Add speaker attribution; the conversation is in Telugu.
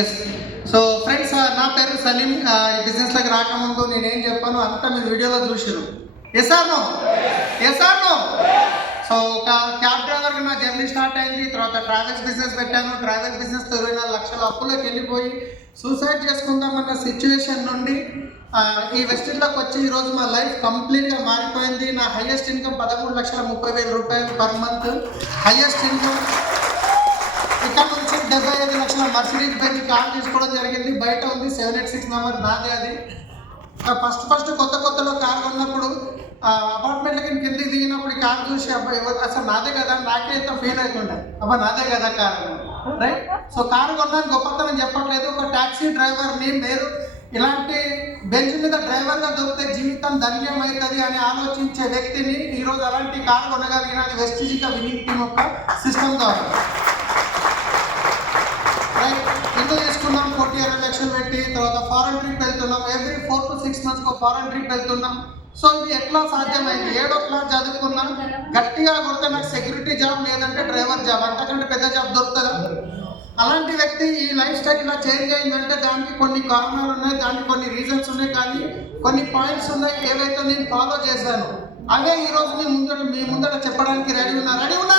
Speaker 1: ఎస్ సో ఫ్రెండ్స్ నా పేరు సలీం. ఈ బిజినెస్లోకి రాకముందు నేనేం చెప్పాను? అంతా మీరు వీడియోలో చూసారు yes or no yes or no so ఒక క్యాబ్ డ్రైవర్గా నా జర్నీ స్టార్ట్ అయింది. తర్వాత ట్రావెల్స్ బిజినెస్ పెట్టాను. ట్రావెల్స్ బిజినెస్ ఇరవై నాలుగు లక్షల అప్పులోకి వెళ్ళిపోయి సూసైడ్ చేసుకుందామన్న సిచ్యువేషన్ నుండి ఈ వెస్టిన్లోకి వచ్చి ఈరోజు మా లైఫ్ కంప్లీట్గా మారిపోయింది. నా హైయెస్ట్ ఇన్కమ్ పదమూడు లక్షల ముప్పై వేల రూపాయలు పర్ మంత్ హైయెస్ట్ ఇన్కమ్ ఇక్కడ నుంచి డెబ్బై ఐదు మర్సిడీస్ బైక్ కాల్ తీసుకోవడం జరిగింది. బయట ఉంది సెవెన్ ఎయిట్ సిక్స్ నెంబర్ నాదే అది. ఫస్ట్ ఫస్ట్ కొత్త కొత్తలో కార్ కొన్నప్పుడు అపార్ట్మెంట్ కింద కింద దిగినప్పుడు ఈ కార్ చూసి అబ్బా ఎవరు అసలు నాదే కదా నాకే ఎంత ఫీల్ అవుతుండే. అబ్బా నాదే కదా కార్ రైట్ సో కారు కొన్నాను గొప్పతనం చెప్పట్లేదు. ఒక ట్యాక్సీ డ్రైవర్ని మీరు ఇలాంటి బెంచ్ మీద డ్రైవర్గా దొరికితే జీవితం ధన్యం అవుతుంది అని ఆలోచించే వ్యక్తిని ఈరోజు అలాంటి కారు కొనగలిగిన వెస్టిజిక వినింగ్ యొక్క సిస్టమ్ ద్వారా. ఇరవై లక్షలు పెట్టి తర్వాత ఫారెన్ ట్రిప్ వెళ్తున్నాం. ఎవ్రీ ఫోర్ టు సిక్స్ మంత్స్కి ఒక ఫారెన్ ట్రిప్ వెళ్తున్నాం. సో ఇది ఎట్లా సాధ్యమైంది? ఏడో క్లాస్ చదువుకున్నా గట్టిగా కొడితే నాకు సెక్యూరిటీ జాబ్ లేదంటే డ్రైవర్ జాబ్ అంతకంటే పెద్ద జాబ్ దొరుకుతుందా? అలాంటి వ్యక్తి ఈ లైఫ్ స్టైల్ ఇలా చేంజ్ అయిందంటే దానికి కొన్ని కారణాలు ఉన్నాయి దానికి కొన్ని రీజన్స్ ఉన్నాయి కానీ కొన్ని పాయింట్స్ ఉన్నాయి ఏవైతే నేను ఫాలో చేశాను. అవే ఈ రోజు మీ ముందర మీ ముందర చెప్పడానికి రెడీ ఉన్నా? రెడీ ఉన్నా?